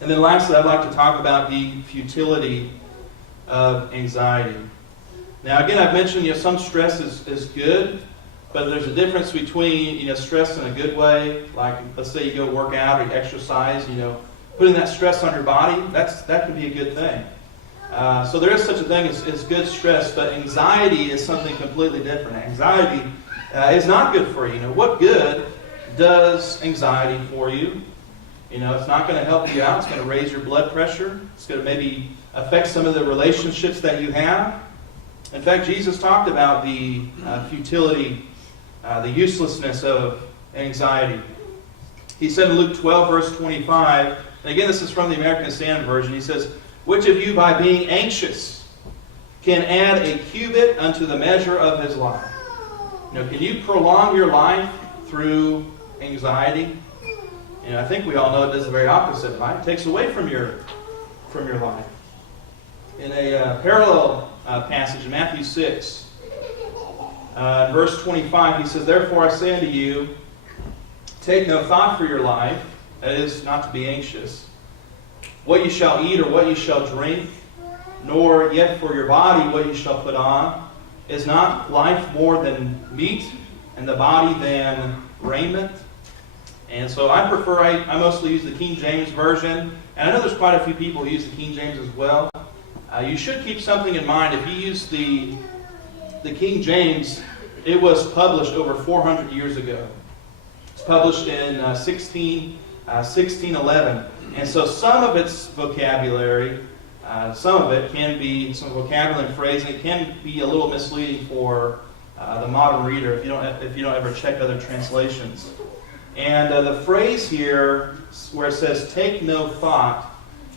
And then lastly, I'd like to talk about the futility of anxiety. Now, again, I've mentioned some stress is good, but there's a difference between stress in a good way, like let's say you go work out or you exercise, putting that stress on your body, that can be a good thing. So there is such a thing as good stress, but anxiety is something completely different. Anxiety is not good for you. What good does anxiety for you? It's not going to help you out. It's going to raise your blood pressure. It's going to maybe affect some of the relationships that you have. In fact, Jesus talked about the futility, the uselessness of anxiety. He said in Luke 12, verse 25, and again, this is from the American Standard Version, he says, "Which of you, by being anxious, can add a cubit unto the measure of his life?" Can you prolong your life through anxiety? I think we all know it does the very opposite, right? It takes away from your life. In a parallel passage in Matthew 6, verse 25, he says, "Therefore I say unto you, take no thought for your life," that is, not to be anxious, "what you shall eat or what you shall drink, nor yet for your body what you shall put on. Is not life more than meat, and the body than raiment?" And so I mostly use the King James Version, and I know there's quite a few people who use the King James as well. You should keep something in mind. If you use the King James, it was published over 400 years ago. It's published in 1611. And so some of its vocabulary, some vocabulary and phrasing, it can be a little misleading for the modern reader if you don't ever check other translations. And the phrase here where it says, "take no thought,"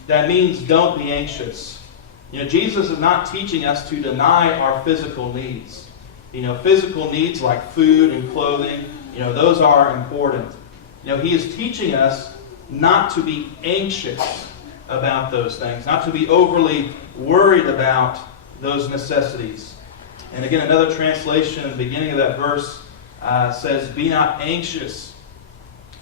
that means don't be anxious. Jesus is not teaching us to deny our physical needs. Physical needs like food and clothing, those are important. He is teaching us not to be anxious about those things, not to be overly worried about those necessities. And again, another translation in the beginning of that verse says, "Be not anxious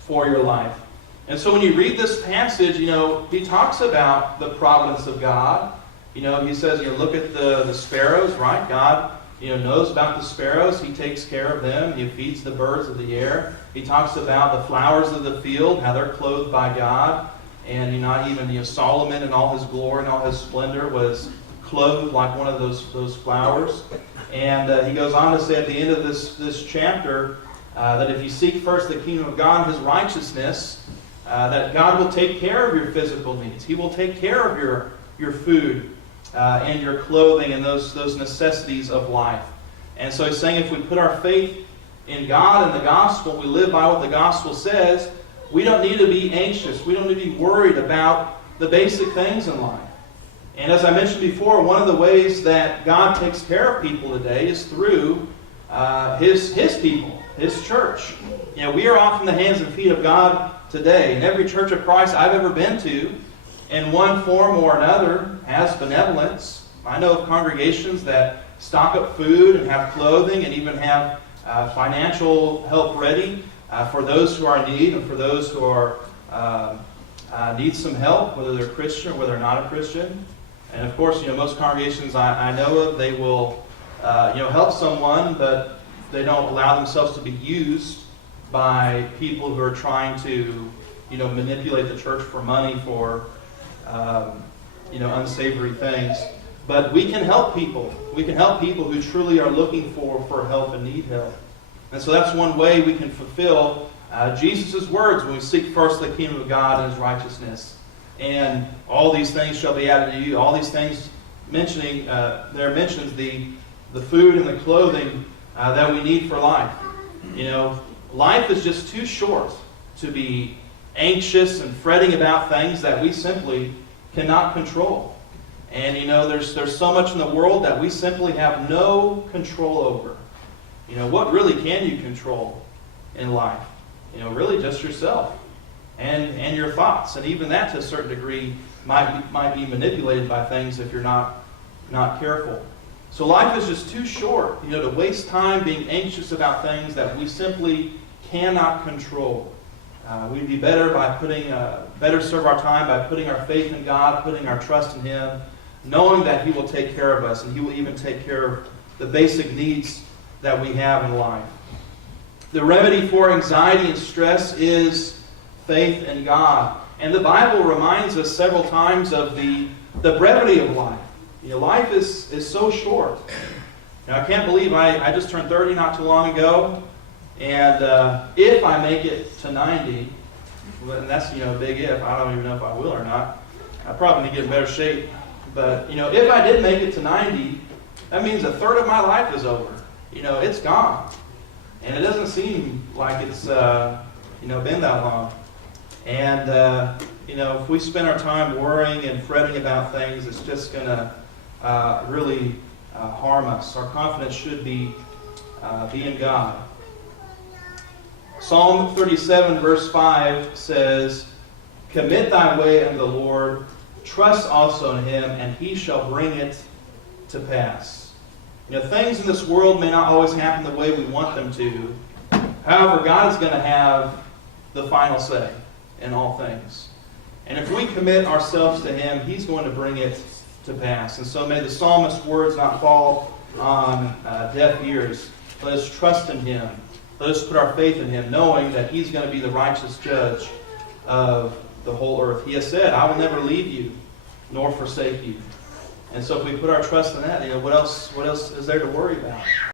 for your life." And so when you read this passage, he talks about the providence of God. He says, look at the sparrows, right? God, knows about the sparrows. He takes care of them. He feeds the birds of the air. He talks about the flowers of the field, how they're clothed by God. And not even Solomon in all his glory and all his splendor was clothed like one of those flowers. And he goes on to say at the end of this chapter that if you seek first the kingdom of God and his righteousness, that God will take care of your physical needs. He will take care of your food and your clothing and those necessities of life. And so he's saying if we put our faith in God and the gospel, we live by what the gospel says, we don't need to be anxious. We don't need to be worried about the basic things in life. And as I mentioned before, one of the ways that God takes care of people today is through His people, His church. We are off in the hands and feet of God today. And every church of Christ I've ever been to, in one form or another, has benevolence. I know of congregations that stock up food and have clothing and even have financial help ready for those who are in need and for those who are need some help, whether they're Christian or whether they're not a Christian. And of course, most congregations I know of, they will help someone, but they don't allow themselves to be used by people who are trying to manipulate the church for money for unsavory things. But we can help people. We can help people who truly are looking for help and need help. And so that's one way we can fulfill Jesus' words when we seek first the kingdom of God and His righteousness. And all these things shall be added to you. All these things there mentions the food and the clothing that we need for life. Life is just too short to be anxious and fretting about things that we simply cannot control. And there's so much in the world that we simply have no control over. What really can you control in life? Really just yourself and your thoughts. And even that to a certain degree might be manipulated by things if you're not careful. So life is just too short, to waste time being anxious about things that we simply cannot control. We'd be better by putting better serve our time by putting our faith in God, putting our trust in Him, knowing that He will take care of us, and He will even take care of the basic needs that we have in life. The remedy for anxiety and stress is faith in God. And the Bible reminds us several times of the brevity of life. Life is so short. Now, I can't believe I just turned 30 not too long ago, and if I make it to 90, and that's a big if, I don't even know if I will or not. I probably need to get in better shape. But if I did make it to 90, that means a third of my life is over. It's gone, and it doesn't seem like it's been that long. And if we spend our time worrying and fretting about things, it's just going to really harm us. Our confidence should be in God. Psalm 37 verse 5 says, "Commit thy way unto the Lord, trust also in Him, and He shall bring it to pass." Things in this world may not always happen the way we want them to. However, God is going to have the final say in all things. And if we commit ourselves to Him, He's going to bring it to pass. And so may the psalmist's words not fall on deaf ears. Let us trust in Him. Let us put our faith in Him, knowing that He's going to be the righteous judge of the whole earth. He has said, "I will never leave you, nor forsake you." And so if we put our trust in that, what else is there to worry about?